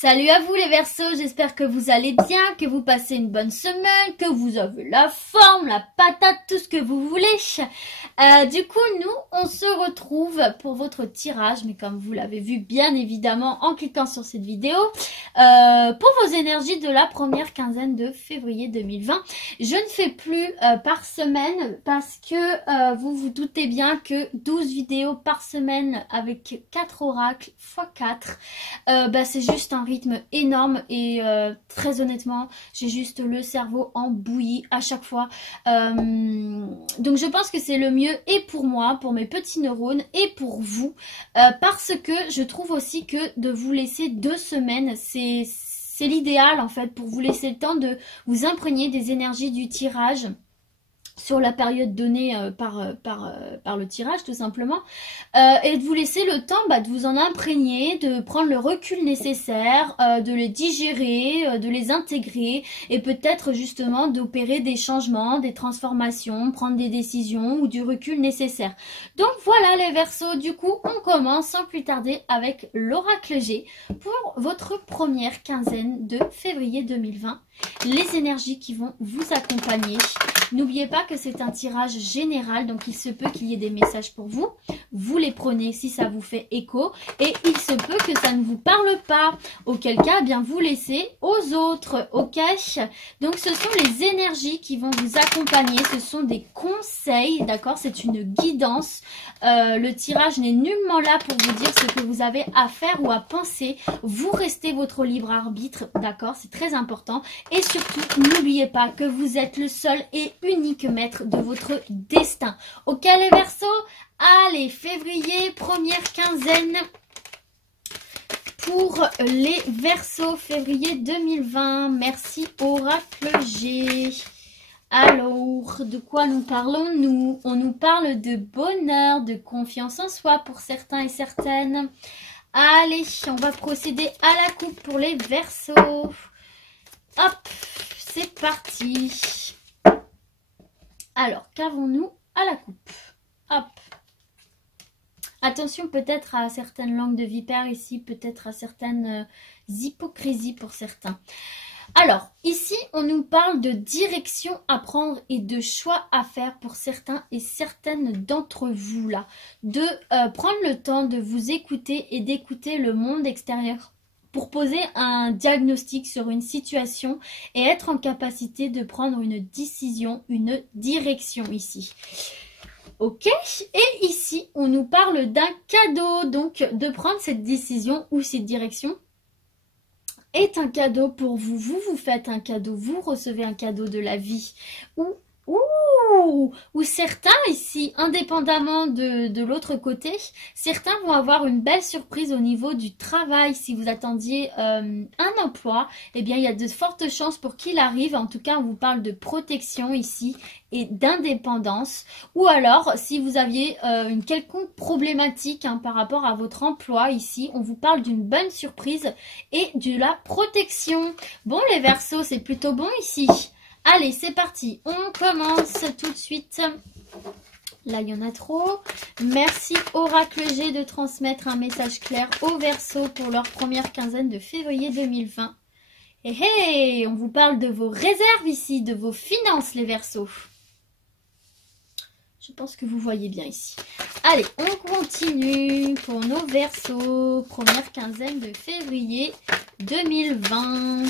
Salut à vous les Verseaux, j'espère que vous allez bien, que vous passez une bonne semaine, que vous avez la forme, la patate, tout ce que vous voulez. Du coup, nous, on se retrouve pour votre tirage, mais comme vous l'avez vu bien évidemment en cliquant sur cette vidéo, pour vos énergies de la première quinzaine de février 2020. Je ne fais plus par semaine parce que vous vous doutez bien que 12 vidéos par semaine avec 4 oracles x 4, c'est juste un rythme énorme et très honnêtement j'ai juste le cerveau en bouillie à chaque fois, donc je pense que c'est le mieux et pour moi, pour mes petits neurones et pour vous, parce que je trouve aussi que de vous laisser 2 semaines c'est l'idéal en fait, pour vous laisser le temps de vous imprégner des énergies du tirage sur la période donnée par le tirage tout simplement, et de vous laisser le temps de vous en imprégner, de prendre le recul nécessaire, de les digérer, de les intégrer et peut-être justement d'opérer des changements, des transformations, prendre des décisions ou du recul nécessaire. Donc voilà les Verseaux, du coup on commence sans plus tarder avec l'oracle G pour votre première quinzaine de février 2020. Les énergies qui vont vous accompagner. N'oubliez pas que c'est un tirage général, donc il se peut qu'il y ait des messages pour vous. Vous les prenez si ça vous fait écho et il se peut que ça ne vous parle pas. Auquel cas, bien vous laissez aux autres, ok? Donc ce sont les énergies qui vont vous accompagner, ce sont des conseils, d'accord? C'est une guidance. Le tirage n'est nullement là pour vous dire ce que vous avez à faire ou à penser. Vous restez votre libre arbitre, d'accord? C'est très important. Et surtout, n'oubliez pas que vous êtes le seul et unique maître de votre destin. Ok les Verseaux? Allez, février, première quinzaine pour les Verseaux, février 2020. Merci Oracle G. Alors, de quoi nous parlons-nous? On nous parle de bonheur, de confiance en soi pour certains et certaines. Allez, on va procéder à la coupe pour les Verseaux. Hop, c'est parti. Alors, qu'avons-nous à la coupe? Hop. Attention peut-être à certaines langues de vipère ici, peut-être à certaines hypocrisies pour certains. Alors, ici, on nous parle de direction à prendre et de choix à faire pour certains et certaines d'entre vous là. De prendre le temps de vous écouter et d'écouter le monde extérieur pour poser un diagnostic sur une situation et être en capacité de prendre une décision, une direction ici. Ok, et ici, on nous parle d'un cadeau, donc de prendre cette décision ou cette direction est un cadeau pour vous. Vous faites un cadeau, vous recevez un cadeau de la vie ou certains ici, indépendamment de l'autre côté, certains vont avoir une belle surprise au niveau du travail. Si vous attendiez un emploi, eh bien il y a de fortes chances pour qu'il arrive. En tout cas, on vous parle de protection ici et d'indépendance. Ou alors, si vous aviez une quelconque problématique par rapport à votre emploi, ici, on vous parle d'une bonne surprise et de la protection. Bon, les Verseaux, c'est plutôt bon ici. Allez, c'est parti. On commence tout de suite. Là, il y en a trop. Merci Oracle G de transmettre un message clair aux Verseaux pour leur première quinzaine de février 2020. Et hey, on vous parle de vos réserves ici, de vos finances, les Verseaux. Je pense que vous voyez bien ici. Allez, on continue pour nos Verseaux. Première quinzaine de février 2020.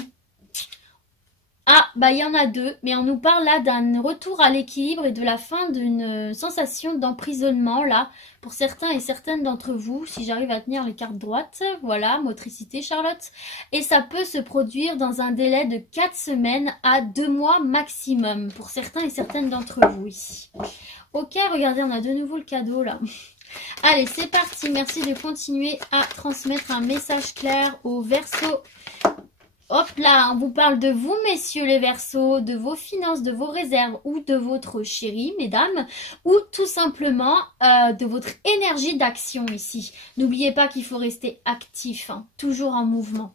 Ah, il y en a 2, mais on nous parle là d'un retour à l'équilibre et de la fin d'une sensation d'emprisonnement là, pour certains et certaines d'entre vous, si j'arrive à tenir les cartes droites, voilà, motricité Charlotte, et ça peut se produire dans un délai de 4 semaines à 2 mois maximum, pour certains et certaines d'entre vous ici. Ok, regardez, on a de nouveau le cadeau là. Allez, c'est parti, merci de continuer à transmettre un message clair aux Verseaux. Hop là, on vous parle de vous, messieurs les Verseaux, de vos finances, de vos réserves ou de votre chéri, mesdames, ou tout simplement de votre énergie d'action ici. N'oubliez pas qu'il faut rester actif, toujours en mouvement.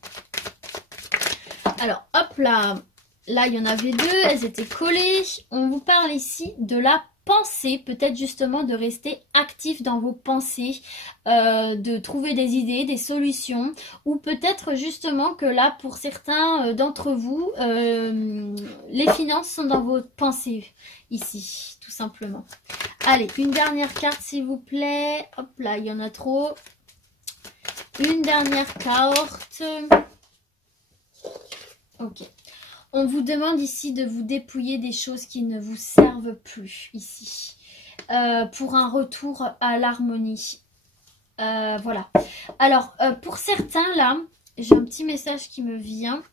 Alors, hop là, là il y en avait 2, elles étaient collées. On vous parle ici de la pensées, peut-être justement de rester actif dans vos pensées, de trouver des idées, des solutions, ou peut-être justement que là, pour certains d'entre vous, les finances sont dans vos pensées, ici, tout simplement. Allez, une dernière carte s'il vous plaît. Hop là, il y en a trop. Une dernière carte. Ok. On vous demande ici de vous dépouiller des choses qui ne vous servent plus ici. Pour un retour à l'harmonie. Voilà. Alors, pour certains là, j'ai un petit message qui me vient.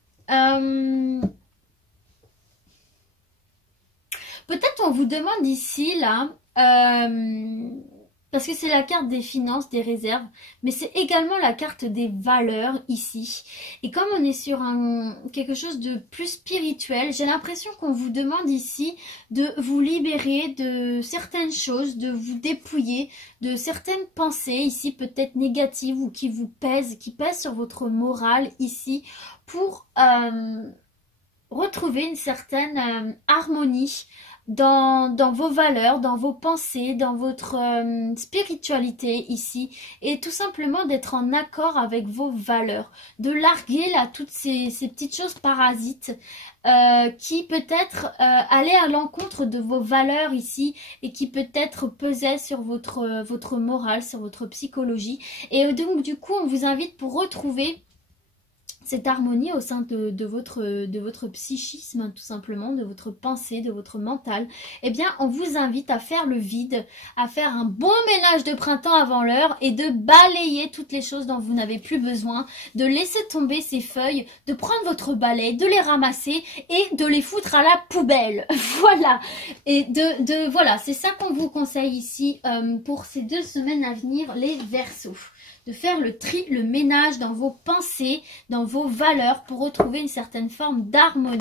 Peut-être on vous demande ici là... parce que c'est la carte des finances, des réserves, mais c'est également la carte des valeurs ici. Et comme on est sur quelque chose de plus spirituel, j'ai l'impression qu'on vous demande ici de vous libérer de certaines choses, de vous dépouiller de certaines pensées ici, peut-être négatives ou qui vous pèsent, qui pèsent sur votre morale ici, pour retrouver une certaine harmonie dans vos valeurs, dans vos pensées, dans votre spiritualité ici, et tout simplement d'être en accord avec vos valeurs, de larguer là toutes ces petites choses parasites qui peut-être allaient à l'encontre de vos valeurs ici et qui peut-être pesaient sur votre morale, sur votre psychologie. Et donc du coup on vous invite pour retrouver cette harmonie au sein de votre psychisme, tout simplement, de votre pensée, de votre mental, eh bien, on vous invite à faire le vide, à faire un bon ménage de printemps avant l'heure et de balayer toutes les choses dont vous n'avez plus besoin, de laisser tomber ces feuilles, de prendre votre balai, de les ramasser et de les foutre à la poubelle. Voilà. Et voilà, c'est ça qu'on vous conseille ici pour ces 2 semaines à venir, les Verseaux. De faire le tri, le ménage dans vos pensées, dans vos valeurs pour retrouver une certaine forme d'harmonie.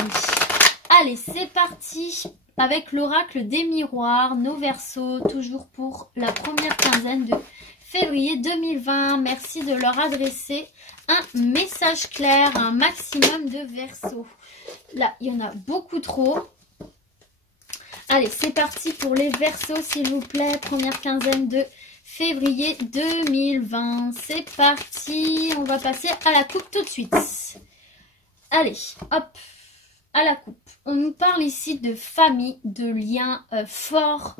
Allez, c'est parti avec l'oracle des miroirs, nos Verseaux, toujours pour la première quinzaine de février 2020. Merci de leur adresser un message clair, un maximum de Verseaux. Là, il y en a beaucoup trop. Allez, c'est parti pour les Verseaux, s'il vous plaît. Première quinzaine de février 2020. C'est parti. On va passer à la coupe tout de suite. Allez, hop, à la coupe. On nous parle ici de famille, de liens forts.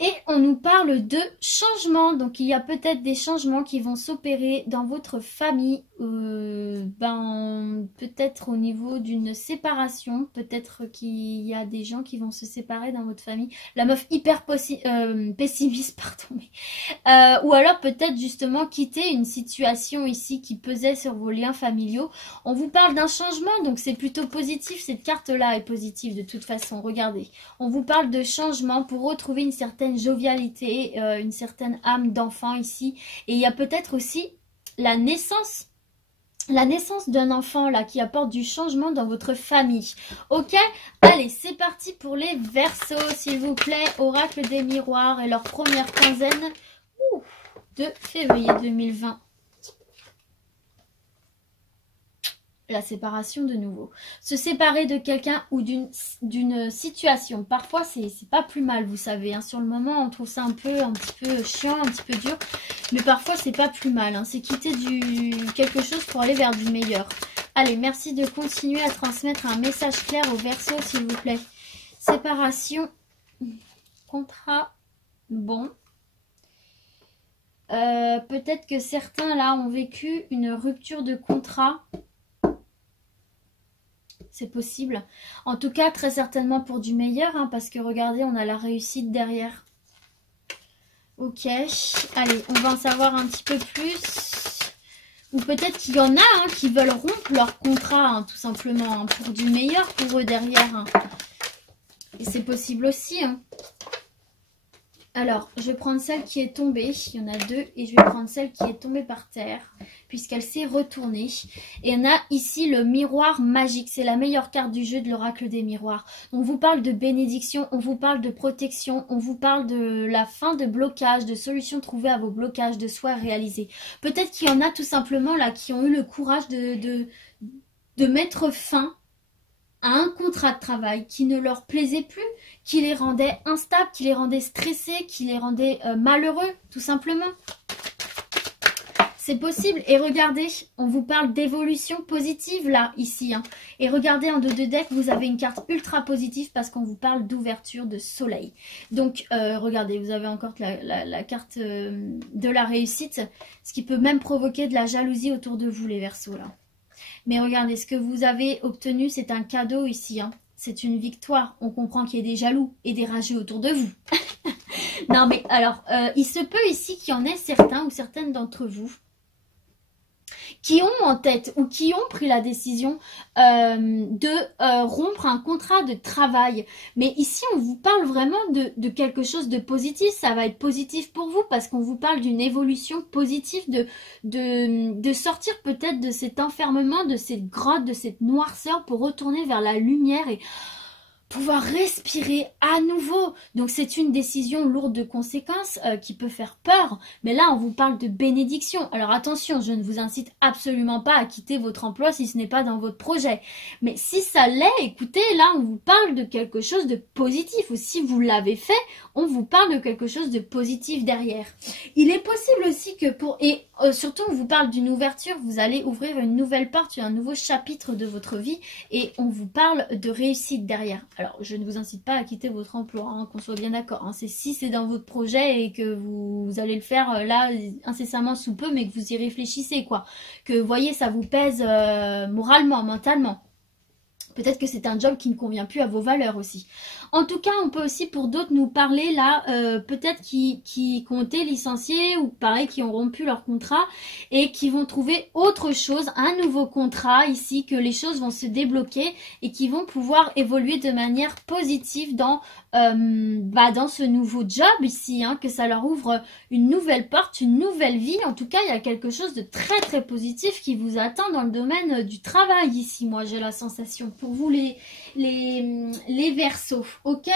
Et on nous parle de changements. Donc il y a peut-être des changements qui vont s'opérer dans votre famille. Peut-être au niveau d'une séparation. Peut-être qu'il y a des gens qui vont se séparer dans votre famille. La meuf hyper pessimiste, pardon. Ou alors peut-être justement quitter une situation ici qui pesait sur vos liens familiaux. On vous parle d'un changement, donc c'est plutôt positif. Cette carte-là est positive de toute façon. Regardez. On vous parle de changement pour retrouver une certaine jovialité, une certaine âme d'enfant ici. Et il y a peut-être aussi la naissance d'un enfant là qui apporte du changement dans votre famille. Ok, allez, c'est parti pour les Verseaux, s'il vous plaît. Oracle des miroirs et leur première quinzaine de février 2020. La séparation de nouveau. Se séparer de quelqu'un ou d'une situation. Parfois, c'est pas plus mal, vous savez. Hein. Sur le moment, on trouve ça un petit peu chiant, un petit peu dur. Mais parfois, c'est pas plus mal. Hein. C'est quitter quelque chose pour aller vers du meilleur. Allez, merci de continuer à transmettre un message clair au Verseau, s'il vous plaît. Séparation. Contrat. Bon. Peut-être que certains, là, ont vécu une rupture de contrat. C'est possible. En tout cas, très certainement pour du meilleur, hein, parce que regardez, on a la réussite derrière. Ok. Allez, on va en savoir un petit peu plus. Ou peut-être qu'il y en a hein, qui veulent rompre leur contrat, hein, tout simplement, hein, pour du meilleur pour eux derrière. Hein. Et c'est possible aussi. Hein. Alors, je vais prendre celle qui est tombée. Il y en a 2. Et je vais prendre celle qui est tombée par terre. Puisqu'elle s'est retournée. Et on a ici le miroir magique. C'est la meilleure carte du jeu de l'oracle des miroirs. On vous parle de bénédiction. On vous parle de protection. On vous parle de la fin de blocage. De solutions trouvées à vos blocages. De souhaits réalisés. Peut-être qu'il y en a tout simplement là qui ont eu le courage de mettre fin à un contrat de travail qui ne leur plaisait plus, qui les rendait instables, qui les rendait stressés, qui les rendait malheureux, tout simplement. C'est possible. Et regardez, on vous parle d'évolution positive là, ici. Hein. Et regardez, en dos de deck, vous avez une carte ultra positive parce qu'on vous parle d'ouverture de soleil. Donc, regardez, vous avez encore la carte de la réussite, ce qui peut même provoquer de la jalousie autour de vous, les Verseaux, là. Mais regardez, ce que vous avez obtenu, c'est un cadeau ici. Hein. C'est une victoire. On comprend qu'il y ait des jaloux et des rageux autour de vous. Non, mais alors, il se peut ici qu'il y en ait certains ou certaines d'entre vous qui ont en tête ou qui ont pris la décision de rompre un contrat de travail. Mais ici, on vous parle vraiment de quelque chose de positif. Ça va être positif pour vous parce qu'on vous parle d'une évolution positive, de sortir peut-être de cet enfermement, de cette grotte, de cette noirceur pour retourner vers la lumière et pouvoir respirer à nouveau. Donc c'est une décision lourde de conséquences qui peut faire peur. Mais là, on vous parle de bénédiction. Alors attention, je ne vous incite absolument pas à quitter votre emploi si ce n'est pas dans votre projet. Mais si ça l'est, écoutez, là, on vous parle de quelque chose de positif. Ou si vous l'avez fait, on vous parle de quelque chose de positif derrière. Il est possible aussi que surtout, on vous parle d'une ouverture. Vous allez ouvrir une nouvelle porte, un nouveau chapitre de votre vie. Et on vous parle de réussite derrière. Alors, je ne vous incite pas à quitter votre emploi, hein, qu'on soit bien d'accord. Hein. C'est si c'est dans votre projet et que vous allez le faire là incessamment sous peu, mais que vous y réfléchissez, quoi. Que, vous voyez, ça vous pèse moralement, mentalement. Peut-être que c'est un job qui ne convient plus à vos valeurs aussi. En tout cas, on peut aussi pour d'autres nous parler là, peut-être qui ont été licenciés ou pareil, qui ont rompu leur contrat et qui vont trouver autre chose, un nouveau contrat ici, que les choses vont se débloquer et qui vont pouvoir évoluer de manière positive dans ce nouveau job ici, hein, que ça leur ouvre une nouvelle porte, une nouvelle vie. En tout cas, il y a quelque chose de très très positif qui vous attend dans le domaine du travail ici. Moi, j'ai la sensation pour vous les Verseaux, ok?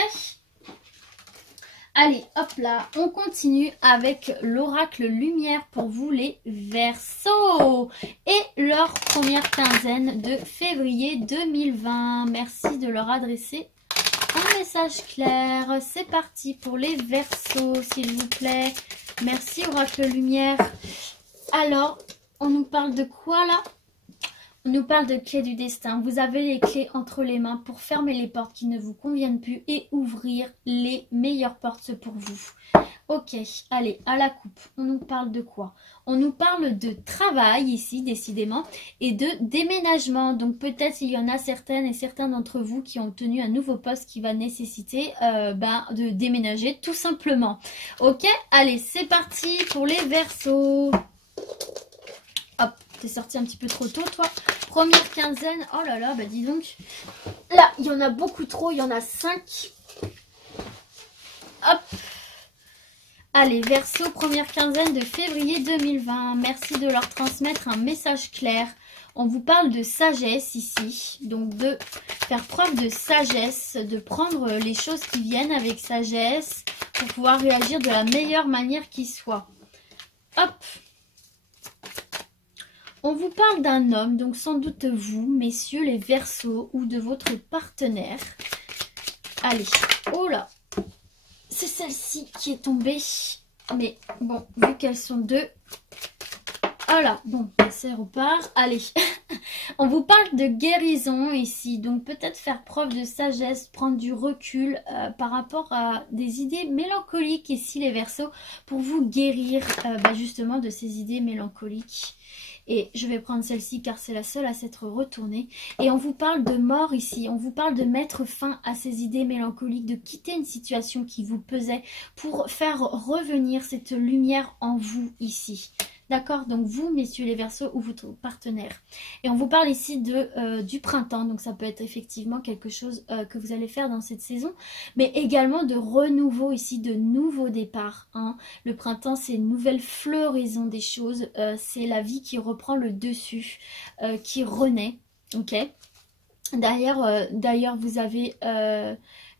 Allez, hop là, on continue avec l'oracle lumière pour vous les Verseaux et leur première quinzaine de février 2020. Merci de leur adresser un message clair. C'est parti pour les Verseaux, s'il vous plaît. Merci, oracle lumière. Alors, on nous parle de quoi là? On nous parle de clés du destin. Vous avez les clés entre les mains pour fermer les portes qui ne vous conviennent plus et ouvrir les meilleures portes pour vous. Ok, allez, à la coupe. On nous parle de quoi? On nous parle de travail ici, décidément, et de déménagement. Donc peut-être il y en a certaines et certains d'entre vous qui ont obtenu un nouveau poste qui va nécessiter de déménager tout simplement. Ok, allez, c'est parti pour les Verseaux. Hop, t'es sorti un petit peu trop tôt, toi. Première quinzaine. Oh là là, bah dis donc. Là, il y en a beaucoup trop. Il y en a 5. Hop. Allez, Verseau, première quinzaine de février 2020. Merci de leur transmettre un message clair. On vous parle de sagesse ici. Donc, de faire preuve de sagesse, de prendre les choses qui viennent avec sagesse pour pouvoir réagir de la meilleure manière qui soit. Hop. On vous parle d'un homme, donc sans doute vous, messieurs les Verseaux, ou de votre partenaire. Allez, oh là, c'est celle-ci qui est tombée. Mais bon, vu qu'elles sont deux, voilà, bon, ça repart. Allez, on vous parle de guérison ici, donc peut-être faire preuve de sagesse, prendre du recul par rapport à des idées mélancoliques ici les Verseaux, pour vous guérir justement de ces idées mélancoliques. Et je vais prendre celle-ci car c'est la seule à s'être retournée. Et on vous parle de mort ici. On vous parle de mettre fin à ces idées mélancoliques, de quitter une situation qui vous pesait pour faire revenir cette lumière en vous ici. D'accord? Donc vous, messieurs les Verseaux, ou votre partenaire. Et on vous parle ici du printemps. Donc ça peut être effectivement quelque chose que vous allez faire dans cette saison. Mais également de renouveau ici, de nouveaux départs. Hein. Le printemps, c'est une nouvelle floraison des choses. C'est la vie qui reprend le dessus, qui renaît. Ok? D'ailleurs, vous avez...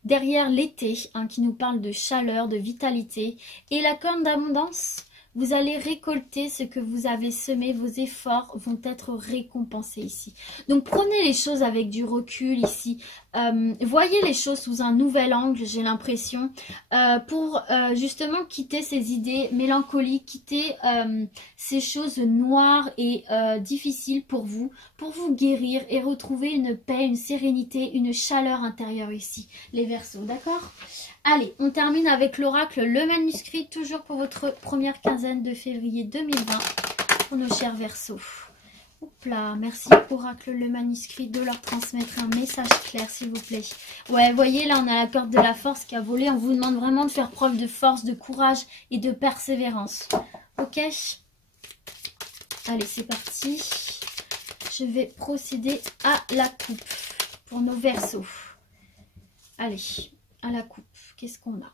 derrière l'été, hein, qui nous parle de chaleur, de vitalité. Et la corne d'abondance... vous allez récolter ce que vous avez semé, vos efforts vont être récompensés ici. Donc prenez les choses avec du recul ici, voyez les choses sous un nouvel angle, j'ai l'impression, pour justement quitter ces idées mélancoliques, quitter ces choses noires et difficiles pour vous guérir et retrouver une paix, une sérénité, une chaleur intérieure ici, les Verseaux, d'accord? Allez, on termine avec l'oracle, le manuscrit, toujours pour votre première quinzaine de février 2020, pour nos chers Verseaux. Oups là, merci oracle, le manuscrit, de leur transmettre un message clair, s'il vous plaît. Ouais, voyez, là, on a la corde de la force qui a volé. On vous demande vraiment de faire preuve de force, de courage et de persévérance. Ok? Allez, c'est parti. Je vais procéder à la coupe pour nos Verseaux. Allez, à la coupe. Qu'est-ce qu'on a?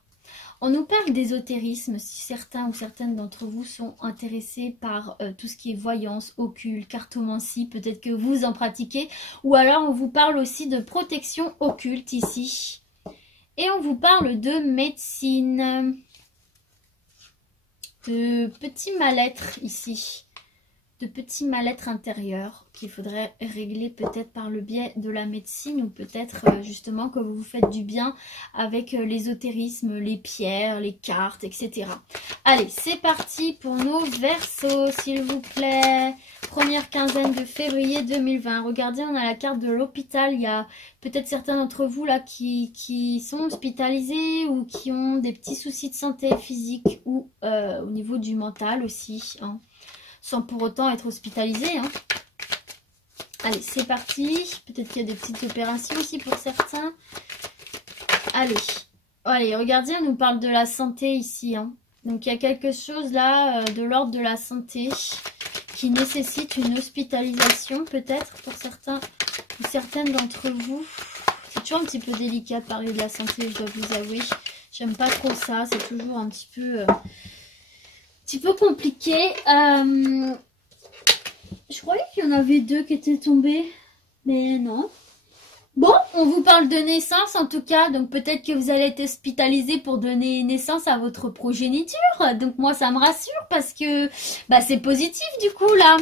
On nous parle d'ésotérisme, si certains ou certaines d'entre vous sont intéressés par tout ce qui est voyance, occulte, cartomancie, peut-être que vous en pratiquez. Ou alors on vous parle aussi de protection occulte ici. Et on vous parle de médecine, de petits mal-être ici. De petits mal-être intérieurs qu'il faudrait régler peut-être par le biais de la médecine ou peut-être justement que vous vous faites du bien avec l'ésotérisme, les pierres, les cartes, etc. Allez, c'est parti pour nos Verseaux, s'il vous plaît. Première quinzaine de février 2020. Regardez, on a la carte de l'hôpital. Il y a peut-être certains d'entre vous là qui sont hospitalisés ou qui ont des petits soucis de santé physique ou au niveau du mental aussi, hein. Sans pour autant être hospitalisé. Hein. Allez, c'est parti. Peut-être qu'il y a des petites opérations aussi pour certains. Allez, regardez, on nous parle de la santé ici. Hein. Donc, il y a quelque chose là de l'ordre de la santé qui nécessite une hospitalisation peut-être pour certains ou certaines d'entre vous. C'est toujours un petit peu délicat de parler de la santé, je dois vous avouer. J'aime pas trop ça, c'est toujours un petit peu... compliqué. Je croyais qu'il y en avait deux qui étaient tombés, mais non. Bon, on vous parle de naissance en tout cas, donc peut-être que vous allez être hospitalisé pour donner naissance à votre progéniture. Donc moi ça me rassure parce que bah, c'est positif du coup là.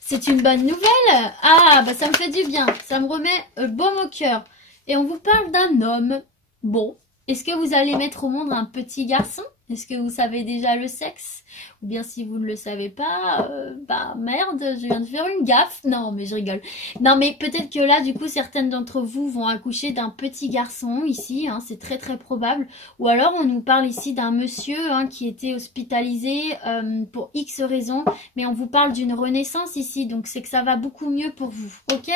C'est une bonne nouvelle. Ah bah ça me fait du bien, ça me remet baume au cœur. Et on vous parle d'un homme. Bon, est-ce que vous allez mettre au monde un petit garçon? Est-ce que vous savez déjà le sexe? Ou bien si vous ne le savez pas, bah merde, je viens de faire une gaffe. Non, mais je rigole. Non, mais peut-être que là, du coup, certaines d'entre vous vont accoucher d'un petit garçon ici. Hein, c'est très très probable. Ou alors, on nous parle ici d'un monsieur hein, qui était hospitalisé pour X raisons. Mais on vous parle d'une renaissance ici. Donc, c'est que ça va beaucoup mieux pour vous. Ok ?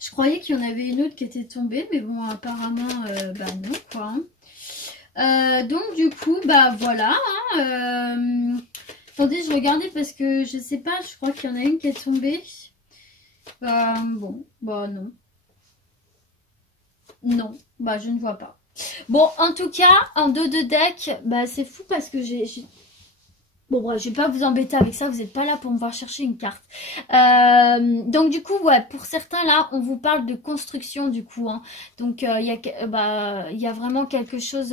Je croyais qu'il y en avait une autre qui était tombée. Mais bon, apparemment, bah non, quoi. Donc du coup bah voilà hein, attendez je regardais parce que je sais pas, je crois qu'il y en a une qui est tombée. Bon bah non bah je ne vois pas. Bon en tout cas en dos de deck bah c'est fou parce que j'ai bon bref, je vais pas vous embêter avec ça, vous n'êtes pas là pour me voir chercher une carte. Donc du coup, ouais, pour certains là, on vous parle de construction du coup. Hein. Donc il y a vraiment quelque chose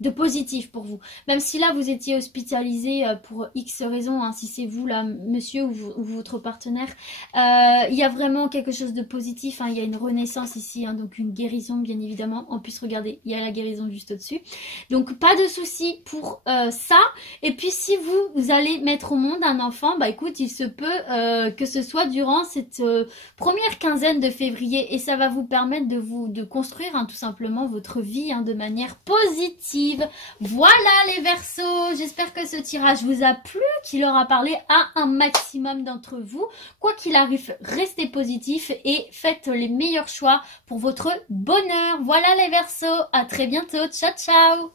de positif pour vous. Même si là vous étiez hospitalisé pour X raisons, hein, si c'est vous là, monsieur ou votre partenaire, il y a vraiment quelque chose de positif. Hein, il y a une renaissance ici, hein, donc une guérison bien évidemment. En plus regardez, il y a la guérison juste au-dessus. Donc pas de souci pour ça. Et puis si vous allez mettre au monde un enfant, bah écoute, il se peut que ce soit durant cette première quinzaine de février et ça va vous permettre de construire hein, tout simplement votre vie hein, de manière positive. Voilà les Verseaux, j'espère que ce tirage vous a plu, qu'il aura parlé à un maximum d'entre vous. Quoi qu'il arrive, restez positifs et faites les meilleurs choix pour votre bonheur. Voilà les Verseaux, à très bientôt, ciao ciao.